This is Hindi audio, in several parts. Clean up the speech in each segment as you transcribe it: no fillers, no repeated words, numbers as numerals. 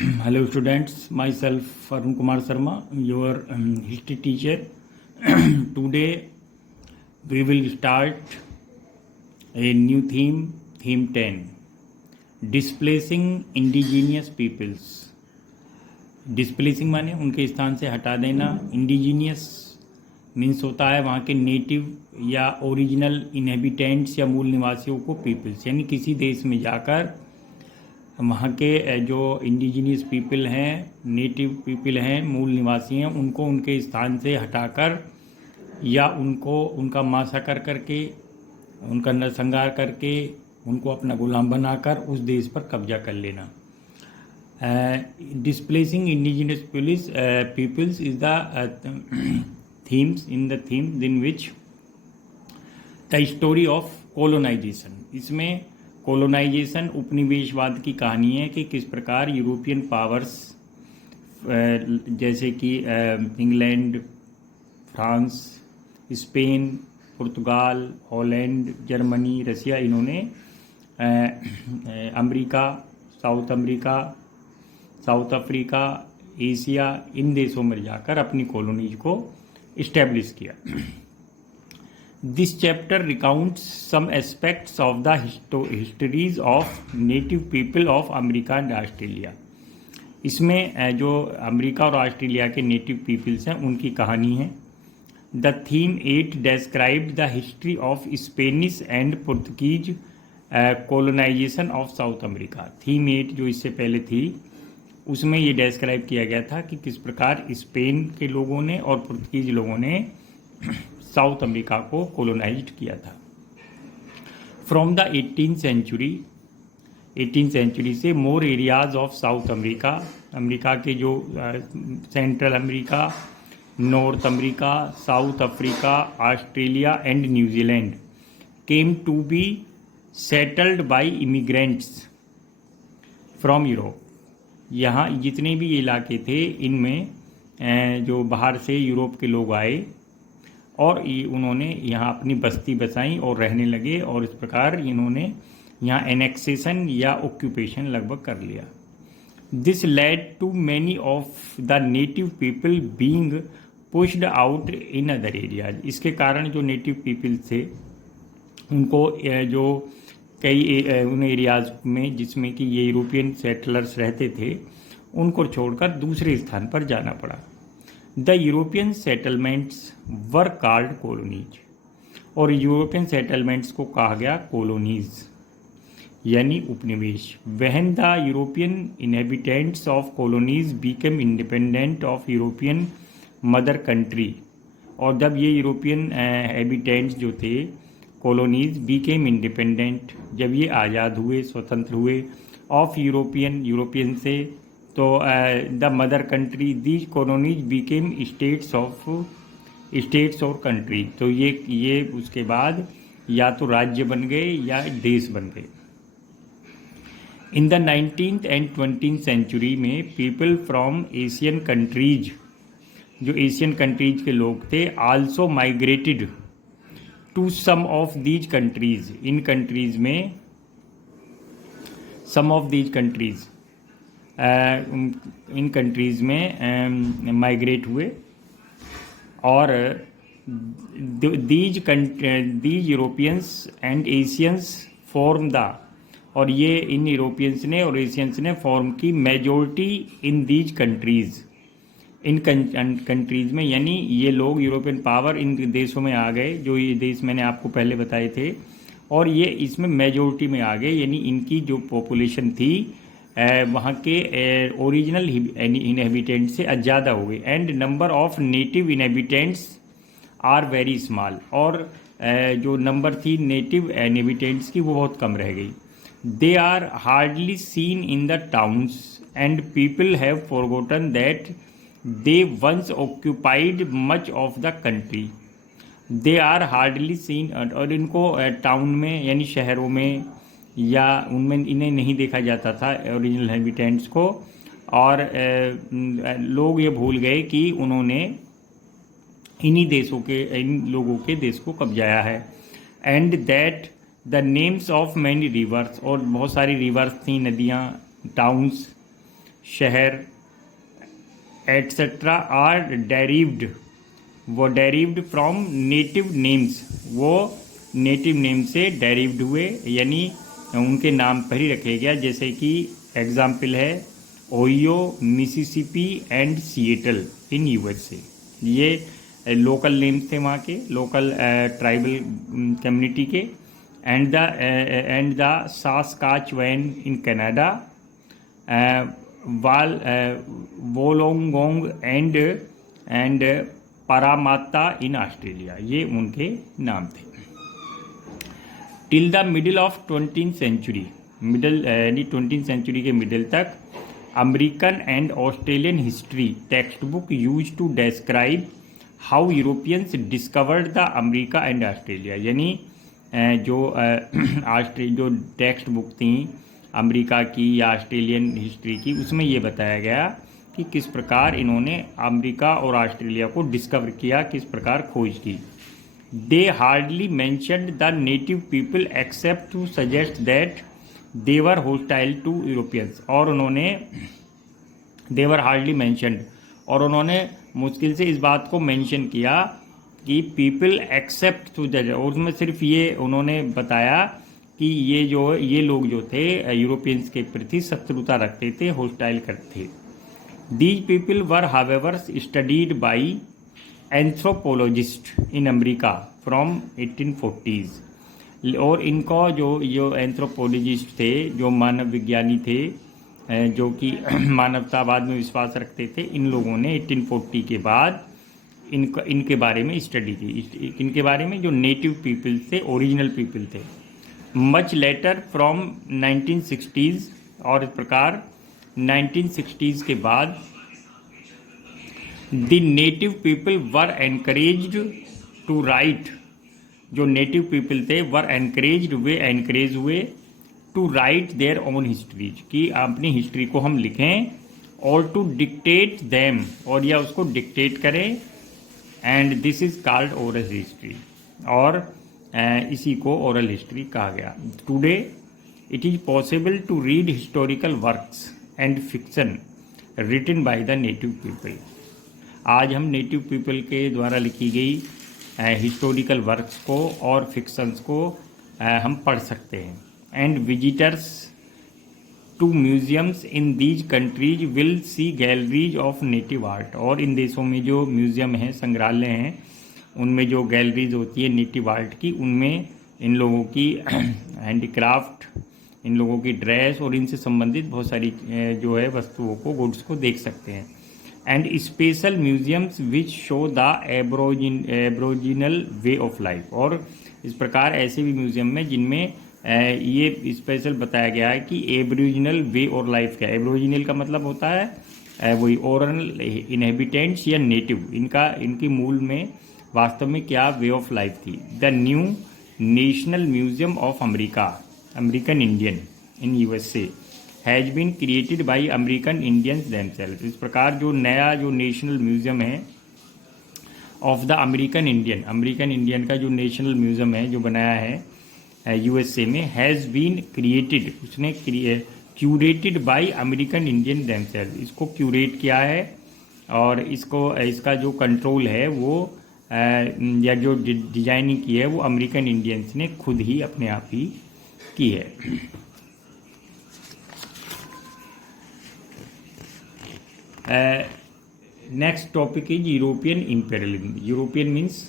Hello students, myself Arun Kumar Sharma, your history teacher. Today we will start a new theme 10, displacing indigenous peoples. Displacing माने उनके स्थान से हटा देना, इंडिजीनियस मीन्स होता है वहाँ के नेटिव या ओरिजिनल इनहेबिटेंट्स या मूल निवासियों को पीपल्स, यानी किसी देश में जाकर वहाँ के जो इंडिजीनियस पीपल हैं, नेटिव पीपल हैं, मूल निवासी हैं, उनको उनके स्थान से हटाकर या उनको उनका मासाकर करके, उनका नरसंहार करके, उनको अपना गुलाम बनाकर उस देश पर कब्जा कर लेना. Displacing indigenous peoples is the themes in the theme in which the story of colonization. इसमें कोलोनाइजेशन उपनिवेशवाद की कहानी है कि किस प्रकार यूरोपियन पावर्स जैसे कि इंग्लैंड, फ्रांस, स्पेन, पुर्तगाल, हॉलैंड, जर्मनी, रसिया, इन्होंने अमेरिका, साउथ अफ्रीका, एशिया, इन देशों में जाकर अपनी कॉलोनीज को इस्टेब्लिश किया. This chapter recounts some aspects of the histories of native people of America and Australia. इसमें जो अमेरिका और ऑस्ट्रेलिया के नेटिव पीपल्स हैं उनकी कहानी है. The theme 8 described the history of Spanish and Portuguese colonization of South America. Theme 8 जो इससे पहले थी उसमें ये डिस्क्राइब किया गया था कि किस प्रकार स्पेन के लोगों ने और पुर्तगीज लोगों ने साउथ अमेरिका को कोलोनाइज्ड किया था. फ्रॉम द 18th सेंचुरी से more areas of South America, America के जो Central America, North America, South Africa, Australia and New Zealand came to be settled by immigrants from Europe. यहाँ जितने भी इलाके थे इनमें जो बाहर से यूरोप के लोग आए और उन्होंने यहाँ अपनी बस्ती बसाई और रहने लगे और इस प्रकार इन्होंने यहाँ एनेक्सेशन या ऑक्यूपेशन लगभग कर लिया. This led to many of the native people being pushed out in other areas. इसके कारण जो नेटिव पीपल थे उनको जो कई उन एरियाज़ में जिसमें कि ये यूरोपियन सेटलर्स रहते थे उनको छोड़कर दूसरे स्थान पर जाना पड़ा. The European settlements were called colonies, और यूरोपियन सेटलमेंट्स को कहा गया कॉलोनीज यानी उपनिवेश. When the European inhabitants of colonies became independent of European mother country, और जब ये यूरोपियन हैबिटेंट्स जो थे कॉलोनीज बिकेम इंडिपेंडेंट, जब ये आज़ाद हुए, स्वतंत्र हुए ऑफ यूरोपियन से, तो the mother country these colonies became states और कंट्री. तो ये उसके बाद या तो राज्य बन गए या देश बन गए. In the 19th and 20th century में पीपल फ्रॉम एशियन कंट्रीज, जो एशियन कंट्रीज के लोग थे, also migrated to some of these countries. इन कंट्रीज में सम ऑफ दीज कंट्रीज इन कंट्रीज़ में माइग्रेट हुए और these Europeans and Asians form the, और ये इन यूरोपियंस ने और एशियंस ने फॉर्म की majority in these countries, in countries में, यानी ये लोग यूरोपियन पावर इन देशों में आ गए जो ये देश मैंने आपको पहले बताए थे, और ये इसमें मेजॉरिटी में आ गए, यानी इनकी जो पॉपुलेशन थी वहाँ के ओरिजिनल इनहेबिटेंट्स से ज़्यादा हो गई. And number of native inhabitants are very small, और जो नंबर थी नेटिव इनहेबिटेंट्स की वो बहुत कम रह गई. They are hardly seen in the towns and people have forgotten that they once occupied much of the country. They are hardly seen, और इनको टाउन में यानी शहरों में या उनमें इन्हें नहीं देखा जाता था ओरिजिनल हैबिटेंट्स को, और लोग ये भूल गए कि उन्होंने इन्हीं देशों के, इन लोगों के देश को कब्जाया है. And that the names of many reverse, और बहुत सारी रिवर्स थी, नदियाँ, टाउन्स, शहर एट्सेट्रा आर डेरिव्ड, वो डेरिव्ड फ्रॉम नेटिव नेम्स, वो नेटिव नेम से डेरिव्ड हुए, यानी उनके नाम पर ही रखे गया। जैसे कि एग्जाम्पल है Ohio, Mississippi and Seattle in USA. ये लोकल नेम्स थे वहाँ के, लोकल ट्राइबल कम्युनिटी के। And the Saskatchewan in Canada, Wollongong and Parramatta in Australia, ये उनके नाम थे। Till the middle of 20th century, middle यानी 20th सेंचुरी के मिडिल तक American and Australian history text book use to describe how Europeans discovered the America and Australia, यानी जो टेक्स्ट बुक थी अमेरिका की या ऑस्ट्रेलियन हिस्ट्री की, उसमें ये बताया गया कि किस प्रकार इन्होंने अमेरिका और ऑस्ट्रेलिया को डिस्कवर किया, किस प्रकार खोज की। They hardly mentioned the native people except to suggest that they were hostile to Europeans, और उन्होंने देवर हार्डली मैंशनड, और उन्होंने मुश्किल से इस बात को मेंशन किया कि पीपल एक्सेप्ट टू जज, और उसमें सिर्फ ये उन्होंने बताया कि ये लोग जो थे यूरोपियंस के प्रति शत्रुता रखते थे, होस्टाइल करते थे। These people were however studied by anthropologist in America from 1840s, और इनको जो एंथ्रोपोलॉजिस्ट थे, जो मानव विज्ञानी थे, जो कि मानवतावाद में विश्वास रखते थे, इन लोगों ने 1840 के बाद इनके बारे में स्टडी की, इनके बारे में जो नेटिव पीपल थे, ओरिजिनल पीपल थे। मच लेटर फ्रॉम 1960s, और इस प्रकार 1960s के बाद the native people were encouraged to write, जो नेटिव पीपल थे वर एनकरेज्ड, वे एनकरेज हुए to write their own histories, कि अपनी हिस्ट्री को हम लिखें, और टू डिक्टेट देम, और या उसको डिक्टेट करें। And this is called oral history, और इसी को ओरल हिस्ट्री कहा गया। Today it is possible to read historical works and fiction written by the native people. आज हम नेटिव पीपल के द्वारा लिखी गई हिस्टोरिकल वर्क्स को और फिक्शंस को हम पढ़ सकते हैं। And visitors to museums in these countries will see galleries of native art, और इन देशों में जो म्यूजियम हैं, संग्रहालय हैं, उनमें जो गैलरीज होती है नेटिव आर्ट की, उनमें इन लोगों की हैंडीक्राफ्ट, इन लोगों की ड्रेस और इनसे संबंधित बहुत सारी जो है वस्तुओं को, गुड्स को देख सकते हैं। And special museums which show the aboriginal way of life, और इस प्रकार ऐसे भी म्यूजियम में जिनमें ये स्पेशल बताया गया है कि एब्रोजिनल वे और लाइफ क्या है। एब्रोजिनल का मतलब होता है वही ओरिजिनल इनहेबिटेंट्स या नेटिव, इनकी मूल में वास्तव में क्या वे ऑफ लाइफ थी। The new national museum of America, American Indian in USA has been created by American Indians themself. इस प्रकार जो नया जो नेशनल म्यूजियम है ऑफ द अमेरिकन इंडियन का जो नेशनल म्यूजियम है, जो बनाया है यूएसए में, हैज़ बीन क्रिएटेड, उसने curated by American Indian themself, इसको क्यूरेट किया है, और इसका जो कंट्रोल है वो या जो डिजाइनिंग की है वो अमेरिकन इंडियंस ने खुद ही अपने आप ही की है। Next topic is European imperialism. European means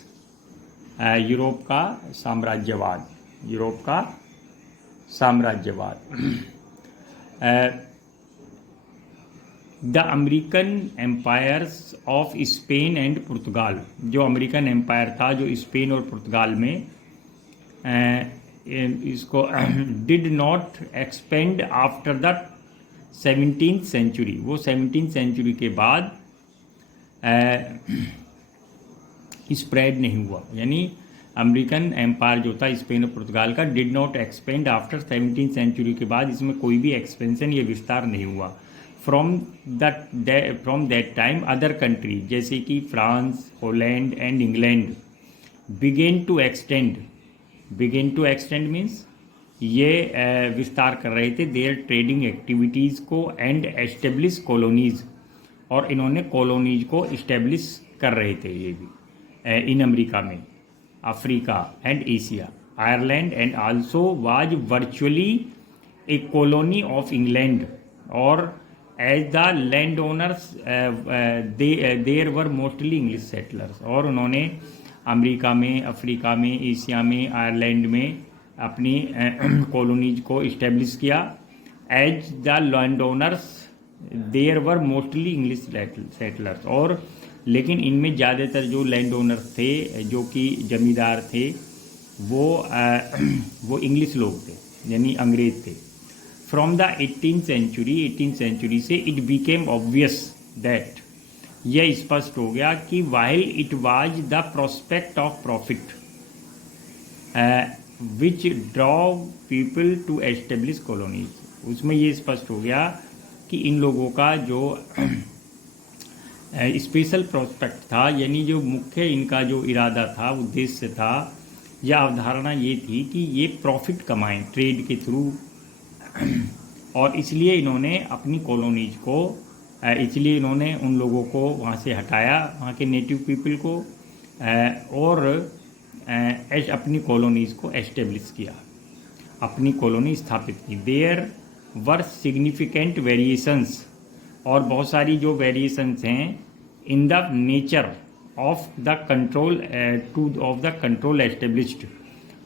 Europe का साम्राज्यवाद, यूरोप का साम्राज्यवाद। The American empires of Spain and Portugal, जो अमेरिकन एम्पायर था जो स्पेन और पुर्तगाल में, इसको did not expand after the 17th century, वो 17th सेंचुरी के बाद स्प्रेड नहीं हुआ, यानी अमेरिकन एम्पायर जो था स्पेन और पुर्तगाल का, did not expand after 17th century के बाद इसमें कोई भी एक्सपेंशन या विस्तार नहीं हुआ। From that time other country जैसे कि France, Holland and England began to extend means ये विस्तार कर रहे थे देयर ट्रेडिंग एक्टिविटीज़ को एंड एस्टेब्लिश कॉलोनीज़, और इन्होंने कॉलोनीज को इस्टेब्लिश कर रहे थे ये भी इन अमेरिका में, Africa and Asia. Ireland and also was virtually a colony of England, और as the land owners there were mostly English settlers, और उन्होंने अमेरिका में, अफ्रीका में, एशिया में, आयरलैंड में अपनी कॉलोनीज को इस्टेब्लिश किया। As the land owners there were mostly English settlers, और लेकिन इनमें ज़्यादातर जो लैंड ओनर्स थे, जो कि जमींदार थे, वो इंग्लिश लोग थे, यानी अंग्रेज थे। फ्रॉम द 18th सेंचुरी से इट बिकेम ऑब्वियस दैट, यह स्पष्ट हो गया कि while it was the prospect of profit which draw people to establish colonies, उसमें ये स्पष्ट हो गया कि इन लोगों का जो स्पेशल प्रोस्पेक्ट था, यानी जो मुख्य इनका जो इरादा था, उद्देश्य था, या अवधारणा ये थी कि ये प्रॉफिट कमाएं ट्रेड के थ्रू, और इसलिए इन्होंने अपनी कॉलोनीज को, इसलिए इन्होंने उन लोगों को वहाँ से हटाया, वहाँ के नेटिव पीपल को, और अपनी कॉलोनीज को एस्टेब्लिश किया, अपनी कॉलोनी स्थापित की। देयर वर सिग्निफिकेंट वेरिएशंस, और बहुत सारी जो वेरिएशंस हैं in the nature of the control established,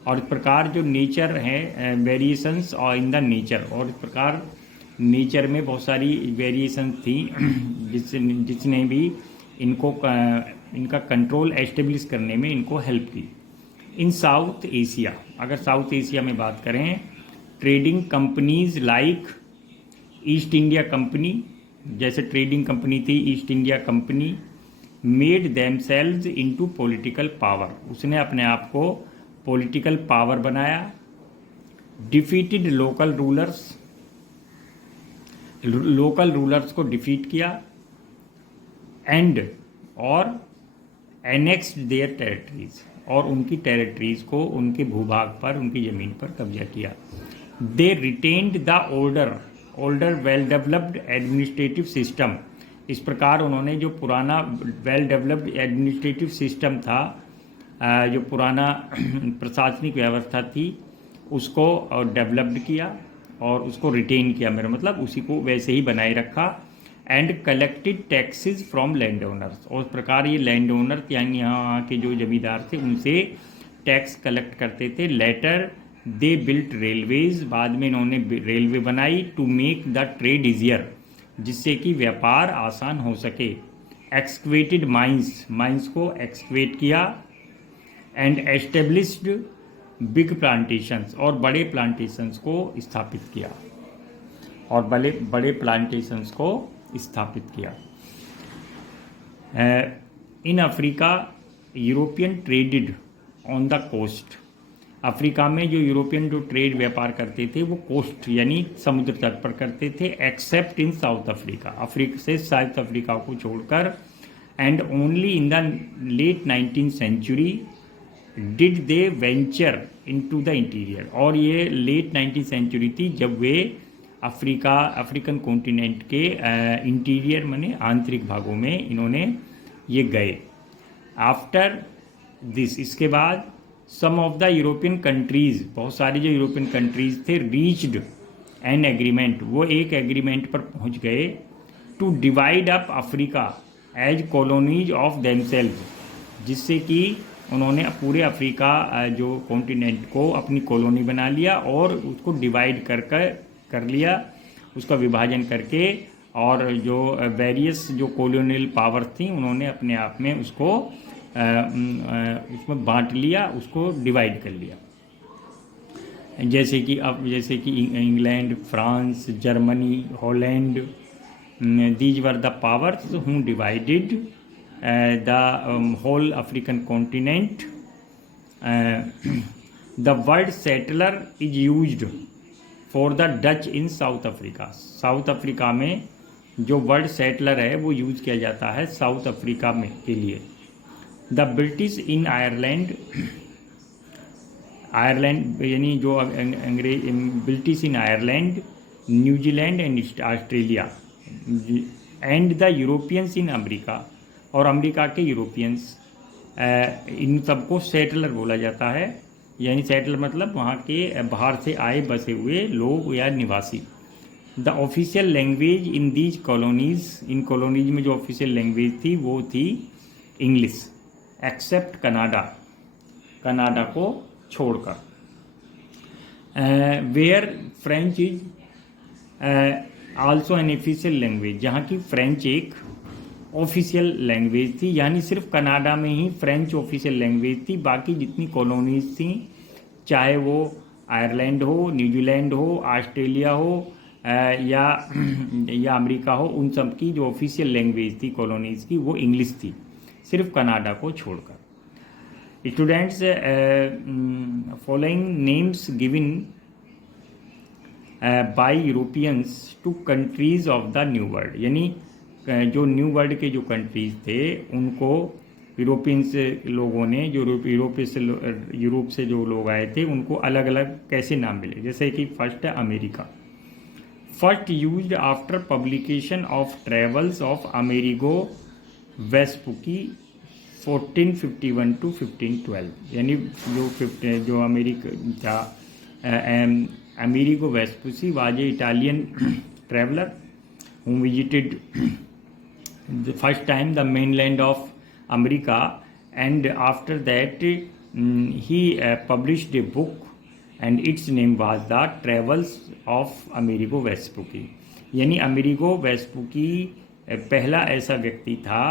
और इस प्रकार जो नेचर है वेरिएशंस और इन द नेचर, और इस प्रकार नेचर में बहुत सारी वेरिएशंस थी जिसने भी इनको इनका कंट्रोल एस्टेब्लिश करने में इनको हेल्प की। इन साउथ एशिया, अगर साउथ एशिया में बात करें, trading companies like east India company, जैसे ट्रेडिंग कंपनी थी east India company, made themselves into political power, उसने अपने आप को पॉलिटिकल पावर बनाया। डिफीटेड लोकल रूलर्स को डिफीट किया, एंड और एनेक्स्ड देयर टेरिटरीज, और उनकी टेरिटरीज को, उनके भूभाग पर, उनकी ज़मीन पर कब्जा किया। They retained the older well developed administrative system, इस प्रकार उन्होंने जो पुराना वेल डेवलप्ड एडमिनिस्ट्रेटिव सिस्टम था, जो पुराना प्रशासनिक व्यवस्था थी, उसको डेवलप्ड किया और उसको रिटेन किया, मेरा मतलब उसी को वैसे ही बनाए रखा। And collected taxes from land owners, और इस प्रकार ये लैंड ओनर यानी यहाँ के जो जमींदार थे उनसे टैक्स कलेक्ट करते थे। लेटर दे बिल्ट रेलवेज, बाद में इन्होंने रेलवे बनाई, to make the trade easier, जिससे कि व्यापार आसान हो सके। एक्सक्वेटेड माइंस को एक्सक्वेट किया, एंड एस्टेब्लिश्ड बिग प्लांटेशंस, और बड़े प्लांटेशंस को स्थापित किया, और बड़े प्लांटेशंस को स्थापित किया। In Africa European traded on the coast, Africa में जो यूरोपियन जो ट्रेड व्यापार करते थे वो कोस्ट यानी समुद्र तट पर करते थे, except in South Africa, Africa से साउथ अफ्रीका को छोड़कर। And only in the late 19th century did they venture into the interior, और ये लेट 19th सेंचुरी थी जब वे अफ्रीकन कॉन्टिनेंट के इंटीरियर माने आंतरिक भागों में इन्होंने ये गए। आफ्टर दिस, इसके बाद some of the European countries, बहुत सारी जो यूरोपियन कंट्रीज़ थे, रीच्ड एन एग्रीमेंट, वो एक एग्रीमेंट पर पहुंच गए, to divide up Africa as colonies of themselves, जिससे कि उन्होंने पूरे अफ्रीका जो कॉन्टिनेंट को अपनी कॉलोनी बना लिया और उसको डिवाइड कर लिया, उसका विभाजन करके, और जो वेरियस जो कॉलोनियल पावर्स थी उन्होंने अपने आप में उसको उसमें बांट लिया, उसको डिवाइड कर लिया। जैसे कि England, France, Germany, Holland, these were the powers who divided the whole African continent. The word settler is used for the Dutch in South Africa. South Africa में जो वर्ड सेटलर है वो यूज़ किया जाता है साउथ अफ्रीका में के लिए। The British in Ireland, Ireland यानी जो अंग्रेज British in Ireland, New Zealand and Australia, and the Europeans in America, और अमेरिका के यूरोपियंस, इन सबको सेटलर बोला जाता है। यानी सेटलर मतलब वहाँ के बाहर से आए बसे हुए लोग या निवासी। The official language in these colonies, in colonies में जो ऑफिशियल लैंग्वेज थी वो थी इंग्लिश, एक्सेप्ट कनाडा, कनाडा को छोड़कर। Where French is also an official language, जहाँ की फ्रेंच एक ऑफिशियल लैंग्वेज थी, यानी सिर्फ कनाडा में ही फ्रेंच ऑफिशियल लैंग्वेज थी। बाकी जितनी कॉलोनीज थी, चाहे वो आयरलैंड हो, न्यूजीलैंड हो, ऑस्ट्रेलिया हो या अमेरिका हो, उन सब की जो ऑफिशियल लैंग्वेज थी कॉलोनीज की वो इंग्लिश थी, सिर्फ कनाडा को छोड़कर। Students, following names given by Europeans to countries of the new world, यानी जो न्यू वर्ल्ड के जो कंट्रीज थे उनको यूरोपियंस लोगों ने, जो यूरोप से जो लोग आए थे उनको अलग अलग कैसे नाम मिले। जैसे कि फर्स्ट है America, first used after publication of travels of Amerigo Vespucci 1451 to 1512, यानी जो अमेरिका था, Amerigo Vespucci was a Italian traveller who visited the first time the mainland of America, and after that he published a book and its name was the Travels of Amerigo Vespucci। यानी अमेरिगो वेस्पुकी पहला ऐसा व्यक्ति था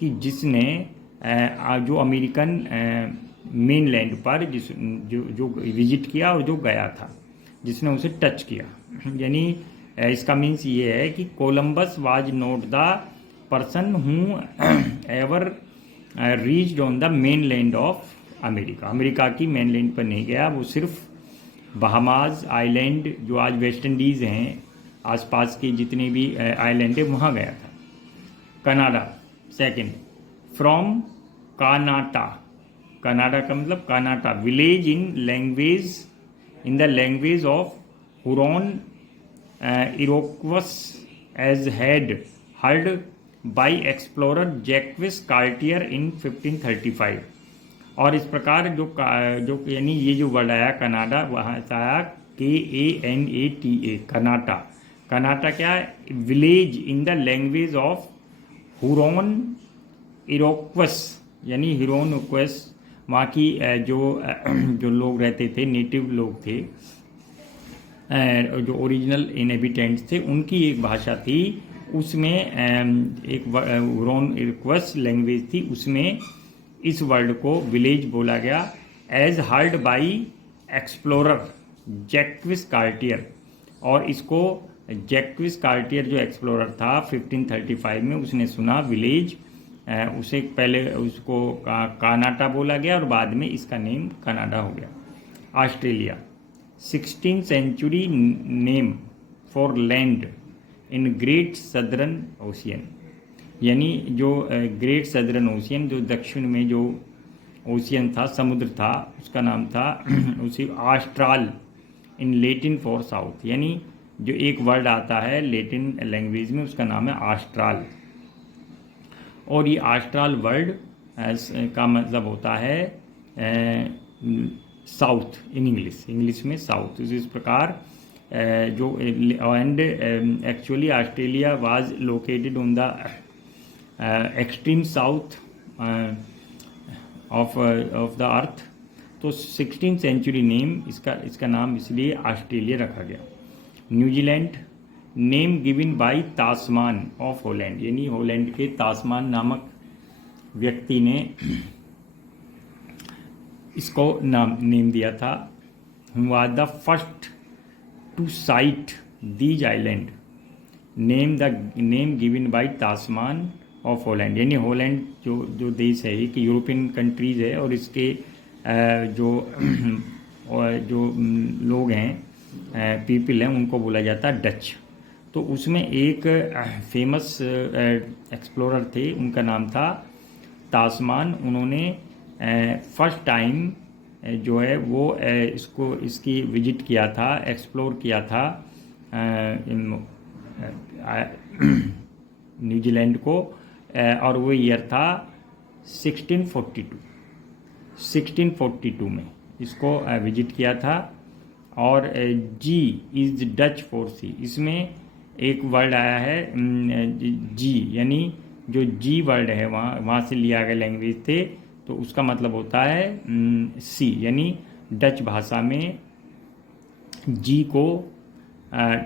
कि जिसने जो अमेरिकन मेनलैंड पर जो विजिट किया और जो गया था, जिसने उसे टच किया। यानी इसका मीन्स ये है कि Columbus was not the person who ever reached on the main land of America, America की मेन लैंड पर नहीं गया, वो सिर्फ बहामाज आइलैंड जो आज वेस्ट इंडीज़ हैं, आसपास के जितने भी आइलैंड है वहाँ गया था। Canada second, from Kanata, Canada का मतलब Kanata, village in the language of Huron Iroquois as had heard by explorer Jacques Cartier in 1535। और इस प्रकार जो यानी ये जो वर्ड आया कनाडा, वहाँ से आया KANATA, कनाटा। कनाटा क्या है? Village in the language of Huron Iroquois, यानी हुरॉन इरोक्वस वहाँ की जो लोग रहते थे, नेटिव लोग थे, जो ओरिजिनल इनहेबिटेंट्स थे, उनकी एक भाषा थी, उसमें एक हुरॉन इरोक्वस लैंग्वेज थी, उसमें इस वर्ड को विलेज बोला गया, as heard by explorer Jacques Cartier. और इसको जैक्विस कार्टियर जो एक्सप्लोरर था 1535 में, उसने सुना विलेज, उसे पहले उसको कानाटा बोला गया और बाद में इसका नेम कनाडा हो गया। Australia 16th century name for land in great southern ocean, यानी जो ग्रेट सदर्न ओशियन, जो दक्षिण में जो ओशियन था, समुद्र था, उसका नाम था उसी ऑस्ट्राल इन लेटिन फॉर साउथ, यानी जो एक वर्ड आता है लेटिन लैंग्वेज में उसका नाम है ऑस्ट्राल। और ये ऑस्ट्राल वर्ड का मतलब होता है साउथ इन इंग्लिश में साउथ। इस प्रकार जो and actually Australia was located on the extreme south of the earth. तो 16th सेंचुरी नेम इसका नाम इसलिए ऑस्ट्रेलिया रखा गया। New Zealand name given by Tasman of Holland, यानी हॉलैंड के तास्मान नामक व्यक्ति ने इसको नेम दिया था। Was the first to sight these island, name given by Tasman of Holland, यानी हॉलैंड जो देश है एक यूरोपियन कंट्रीज है, और इसके जो लोग हैं, पीपल हैं, उनको बोला जाता है डच। तो उसमें एक फेमस एक्सप्लोरर थे, उनका नाम था तास्मान। उन्होंने फर्स्ट टाइम जो है वो इसकी विजिट किया था, एक्सप्लोर किया था न्यूजीलैंड को, और वो ईयर था 1642 में इसको विजिट किया था। और जी इज़ डच फॉर सी, इसमें एक वर्ड आया है जी, यानी जो जी वर्ड है वहाँ से लिया गया लैंग्वेज थे, तो उसका मतलब होता है सी, यानी डच भाषा में जी को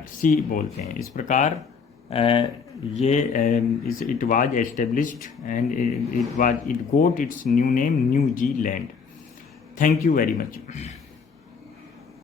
सी बोलते हैं। इस प्रकार it was established and it got its new name New Zealand. Thank you very much.